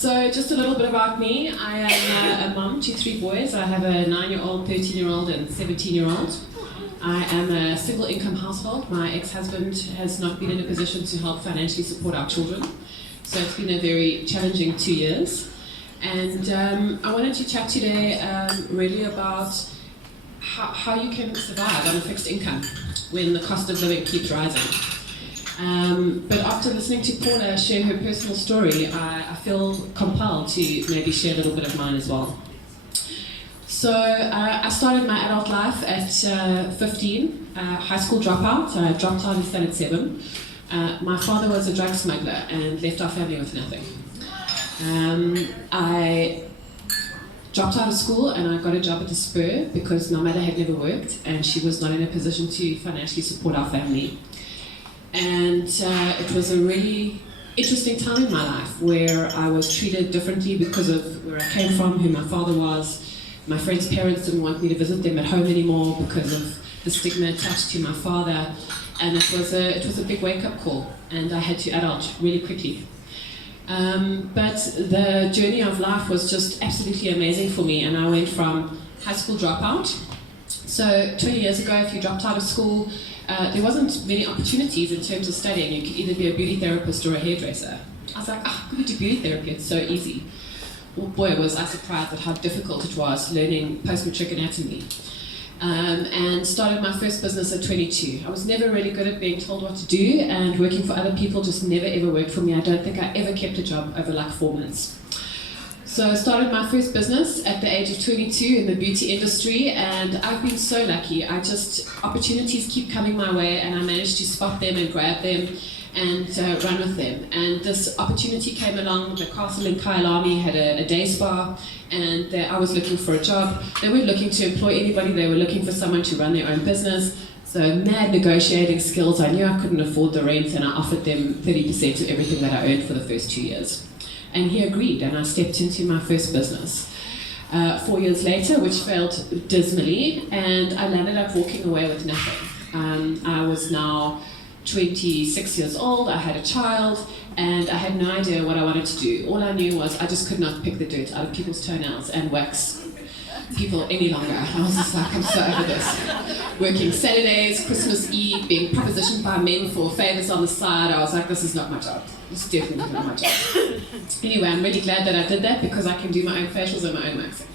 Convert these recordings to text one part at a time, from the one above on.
So just a little bit about me. I am a mum to 3 boys. I have a 9-year-old, 13-year-old and 17-year-old. I am a single income household. My ex-husband has not been in a position to help financially support our children. So it's been a very challenging 2 years. And I wanted to chat today really about how you can survive on a fixed income when the cost of living keeps rising. But after listening to Paula share her personal story, I feel compelled to maybe share a little bit of mine as well. So I started my adult life at 15, high school dropout. I dropped out in standard 7. My father was a drug smuggler and left our family with nothing. I dropped out of school and I got a job at the Spur because my mother had never worked and she was not in a position to financially support our family. And it was a really interesting time in my life where I was treated differently because of where I came from, who my father was. My friends' parents didn't want me to visit them at home anymore because of the stigma attached to my father. And it was a big wake-up call, and I had to adult really quickly. But the journey of life was just absolutely amazing for me, and I went from high school dropout. So 20 years ago, if you dropped out of school, there wasn't many opportunities in terms of studying. You could either be a beauty therapist or a hairdresser. I was like, I'm going to do beauty therapy, it's so easy. Well, boy, was I surprised at how difficult it was learning post-matric anatomy. And started my first business at 22. I was never really good at being told what to do, and working for other people just never ever worked for me. I don't think I ever kept a job over like 4 months. So I started my first business at the age of 22 in the beauty industry, and I've been so lucky. Opportunities keep coming my way, and I managed to spot them and grab them and run with them. And this opportunity came along. The castle in Kyalami had a day spa, and I was looking for a job. They weren't looking to employ anybody, they were looking for someone to run their own business. So mad negotiating skills. I knew I couldn't afford the rent, and I offered them 30% of everything that I earned for the first 2 years. And he agreed, and I stepped into my first business. 4 years later, which failed dismally, and I landed up walking away with nothing. I was now 26 years old, I had a child, and I had no idea what I wanted to do. All I knew was I just could not pick the dirt out of people's toenails and wax people any longer. I was just like, I'm so over this. Working Saturdays, Christmas Eve, being propositioned by men for favours on the side, I was like, this is not my job. It's definitely not my job. Anyway, I'm really glad that I did that because I can do my own facials and my own waxing.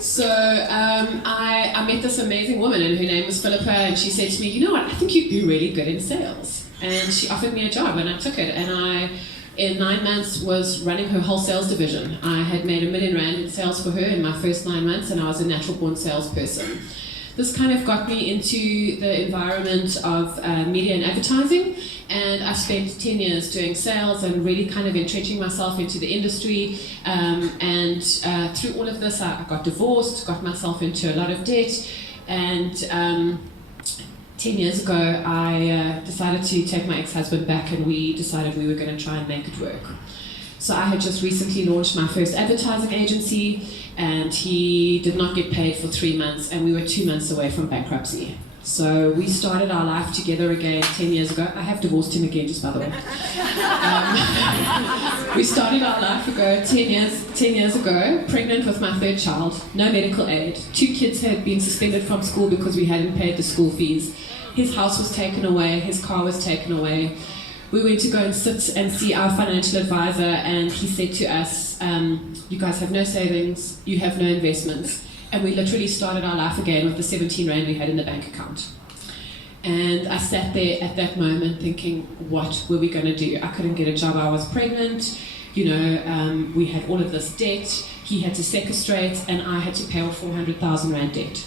So I met this amazing woman, and her name was Philippa, and she said to me, you know what, I think you'd be really good in sales. And she offered me a job, and I took it, and I, in 9 months, was running her whole sales division. I had made R1 million in sales for her in my first 9 months, and I was a natural-born salesperson. This kind of got me into the environment of media and advertising, and I spent 10 years doing sales and really kind of entrenching myself into the industry. And through all of this, I got divorced, got myself into a lot of debt, and 10 years ago, I decided to take my ex-husband back, and we decided we were going to try and make it work. So I had just recently launched my first advertising agency, and he did not get paid for 3 months, and we were 2 months away from bankruptcy. So we started our life together again 10 years ago. I have divorced him again, just by the way. We started our life 10 years ago, pregnant with my 3rd child, no medical aid. 2 kids had been suspended from school because we hadn't paid the school fees. His house was taken away, his car was taken away. We went to go and sit and see our financial advisor, and he said to us, you guys have no savings, you have no investments. And we literally started our life again with the 17 rand we had in the bank account. And I sat there at that moment thinking, what were we going to do? I couldn't get a job, I was pregnant, we had all of this debt, he had to sequestrate, and I had to pay off 400,000 rand debt.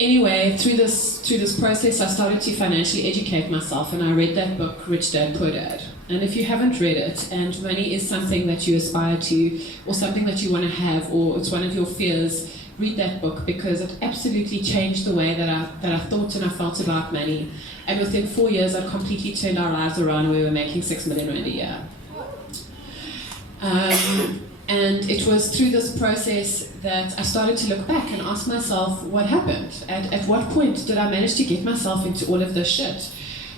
Anyway, through this process, I started to financially educate myself, and I read that book, Rich Dad, Poor Dad. And if you haven't read it, and money is something that you aspire to, or something that you want to have, or it's one of your fears, read that book, because it absolutely changed the way that I thought and I felt about money. And within 4 years, I completely turned our lives around, and we were making 6 million rand a year. And it was through this process that I started to look back and ask myself, what happened? At what point did I manage to get myself into all of this shit?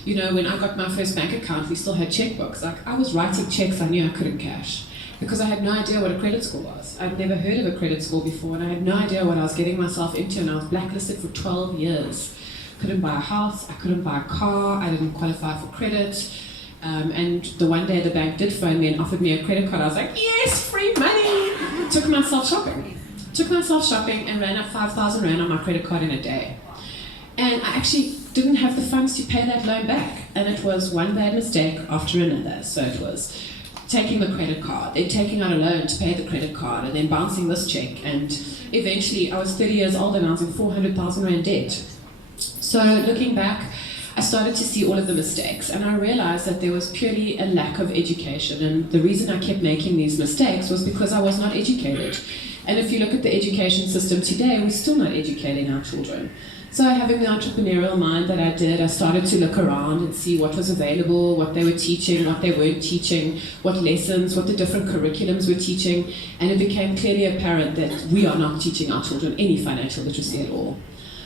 You know, when I got my first bank account, we still had checkbooks. Like, I was writing checks I knew I couldn't cash because I had no idea what a credit score was. I'd never heard of a credit score before, and I had no idea what I was getting myself into, and I was blacklisted for 12 years. Couldn't buy a house, I couldn't buy a car, I didn't qualify for credit. And the one day the bank did phone me and offered me a credit card. I was like, yes, free money! Took myself shopping and ran up 5,000 Rand on my credit card in a day. And I actually didn't have the funds to pay that loan back. And it was one bad mistake after another. So it was taking the credit card, then taking out a loan to pay the credit card, and then bouncing this check. And eventually I was 30 years old and I was in 400,000 Rand debt. So looking back, I started to see all of the mistakes, and I realized that there was purely a lack of education, and the reason I kept making these mistakes was because I was not educated. And if you look at the education system today, we're still not educating our children. So having the entrepreneurial mind that I did, I started to look around and see what was available, what they were teaching, what they weren't teaching, what lessons, what the different curriculums were teaching, and it became clearly apparent that we are not teaching our children any financial literacy at all.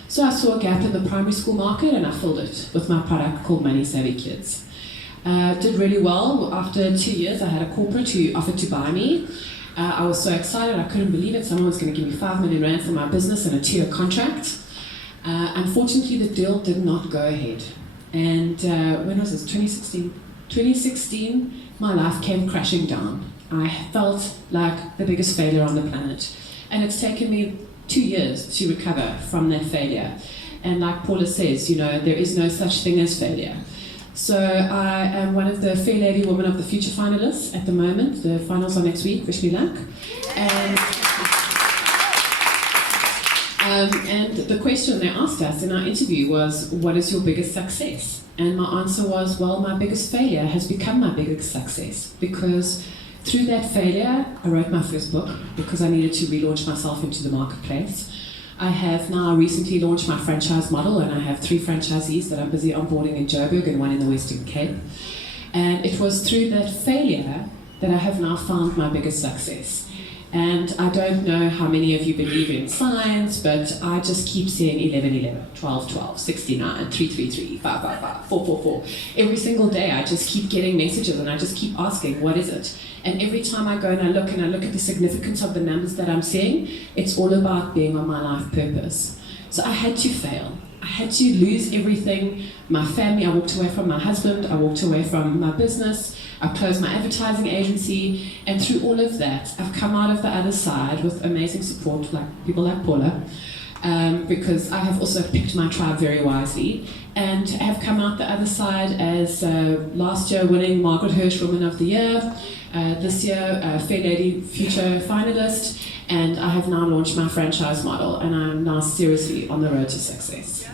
So I saw a gap in the primary school market and I filled it with my product called Money Savvy Kids. Did really well. After 2 years, I had a corporate who offered to buy me. I was so excited, I couldn't believe it. Someone was going to give me 5 million Rand for my business and a 2-year contract. Unfortunately, the deal did not go ahead. And when was this? 2016? 2016, my life came crashing down. I felt like the biggest failure on the planet. And it's taken me 2 years to recover from that failure. And like Paula says, you know, there is no such thing as failure. So I am one of the Fair Lady Women of the Future finalists at the moment. The finals are next week, wish me luck. And the question they asked us in our interview was, what is your biggest success? And my answer was, well, my biggest failure has become my biggest success, because through that failure, I wrote my first book because I needed to relaunch myself into the marketplace. I have now recently launched my franchise model, and I have 3 franchisees that I'm busy onboarding in Joburg and 1 in the Western Cape. And it was through that failure that I have now found my biggest success. And I don't know how many of you believe in science, but I just keep seeing 11, 11, 12, 12, 69, 333, 555, 444. Every single day I just keep getting messages and I just keep asking, what is it? And every time I go and I look at the significance of the numbers that I'm seeing, it's all about being on my life purpose. So I had to fail. I had to lose everything. My family, I walked away from my husband, I walked away from my business, I closed my advertising agency, and through all of that, I've come out of the other side with amazing support, like people like Paula, because I have also picked my tribe very wisely, and have come out the other side as last year winning Margaret Hirsch Woman of the Year, this year Fair Lady Future finalist, and I have now launched my franchise model, and I'm now seriously on the road to success.